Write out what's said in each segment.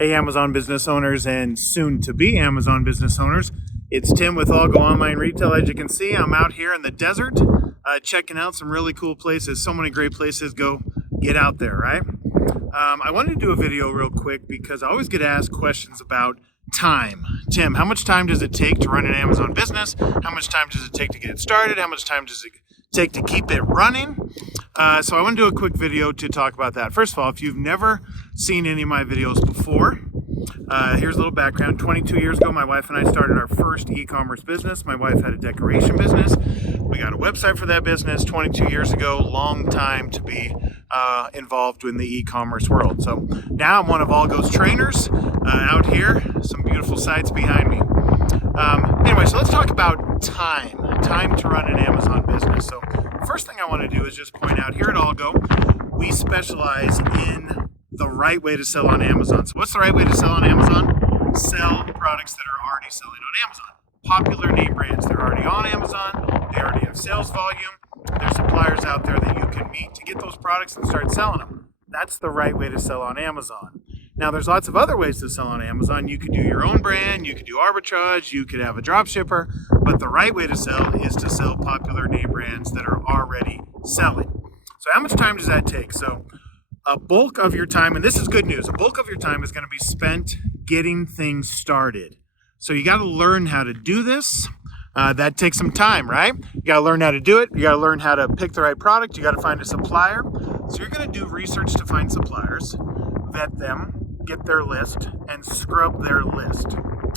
Hey, Amazon business owners and soon to be Amazon business owners. It's Tim with ALGO Online Retail. As you can see, I'm out here in the desert checking out some really cool places. So many great places. Go get out there, right? I wanted to do a video real quick because I always get asked questions about time. Tim, how much time does it take to run an Amazon business? How much time does it take to get it started? How much time does it take to keep it running? So I want to do a quick video to talk about that. First of all, if you've never seen any of my videos before, here's a little background. 22 years ago, my wife and I started our first e-commerce business. My wife had a decoration business. We got a website for that business 22 years ago. Long time to be involved in the e-commerce world. So now I'm one of ALGO's trainers out here. Some beautiful sites behind me. Anyway, so let's talk about time to run an Amazon business. So the first thing I want to do is just point out here at ALGO, we specialize in the right way to sell on Amazon. So what's the right way to sell on Amazon? Sell products that are already selling on Amazon. Popular name brands. They're already on Amazon. They already have sales volume. There's suppliers out there that you can meet to get those products and start selling them. That's the right way to sell on Amazon. Now, there's lots of other ways to sell on Amazon. You could do your own brand, you could do arbitrage, you could have a drop shipper, but the right way to sell is to sell popular name brands that are already selling. So how much time does that take? So a bulk of your time, and this is good news, a bulk of your time is going to be spent getting things started. So you got to learn how to do this. That takes some time, right? You got to learn how to do it. You got to learn how to pick the right product. You got to find a supplier. So you're going to do research to find suppliers, vet them, get their list, and scrub their list.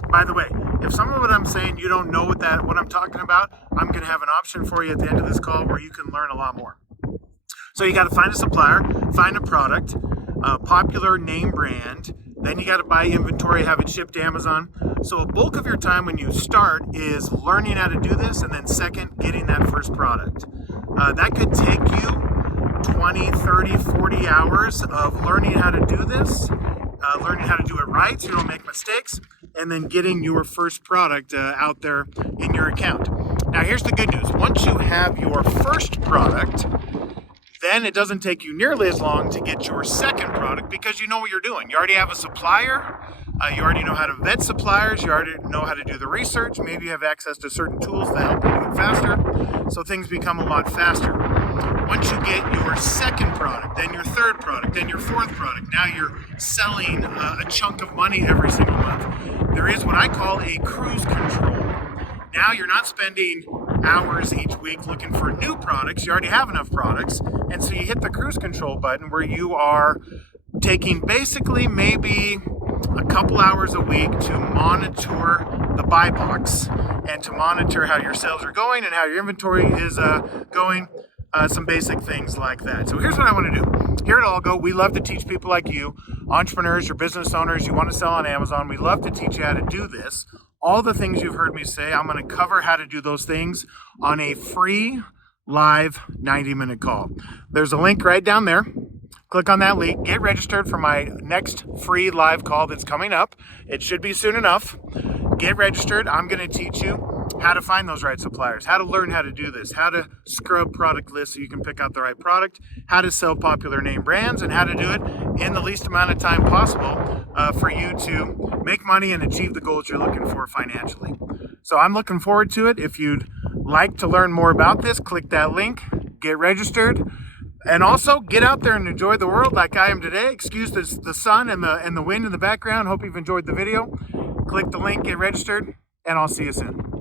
By the way, if some of what I'm saying you don't know what I'm talking about, I'm going to have an option for you at the end of this call where you can learn a lot more. So you got to find a supplier, find a product, a popular name brand, then you got to buy inventory, have it shipped to Amazon. So a bulk of your time when you start is learning how to do this, and then second, getting that first product. That could take you 20, 30, 40 hours of learning how to do this, learning how to do it right so you don't make mistakes, and then getting your first product out there in your account. Now here's the good news. Once you have your first product, then it doesn't take you nearly as long to get your second product because you know what you're doing. You already have a supplier. You already know how to vet suppliers. You already know how to do the research. Maybe you have access to certain tools that help you do it faster. So things become a lot faster. Once you get your second product, then your third product, then your fourth product, now you're selling a chunk of money every single month. There is what I call a cruise control. Now you're not spending hours each week looking for new products. You already have enough products. And so you hit the cruise control button where you are taking basically maybe a couple hours a week to monitor the buy box and to monitor how your sales are going and how your inventory is going. Some basic things like that. So here's what I want to do. Here at ALGO, we love to teach people like you, entrepreneurs, your business owners, you want to sell on Amazon. We love to teach you how to do this. All the things you've heard me say, I'm going to cover how to do those things on a free live 90-minute call. There's a link right down there. Click on that link. Get registered for my next free live call that's coming up. It should be soon enough. Get registered. I'm going to teach you how to find those right suppliers, how to learn how to do this, how to scrub product lists so you can pick out the right product, how to sell popular name brands, and how to do it in the least amount of time possible for you to make money and achieve the goals you're looking for financially. So I'm looking forward to it. If you'd like to learn more about this, click that link, get registered, and also get out there and enjoy the world like I am today. Excuse the sun and the wind in the background. Hope you've enjoyed the video. Click the link, get registered, and I'll see you soon.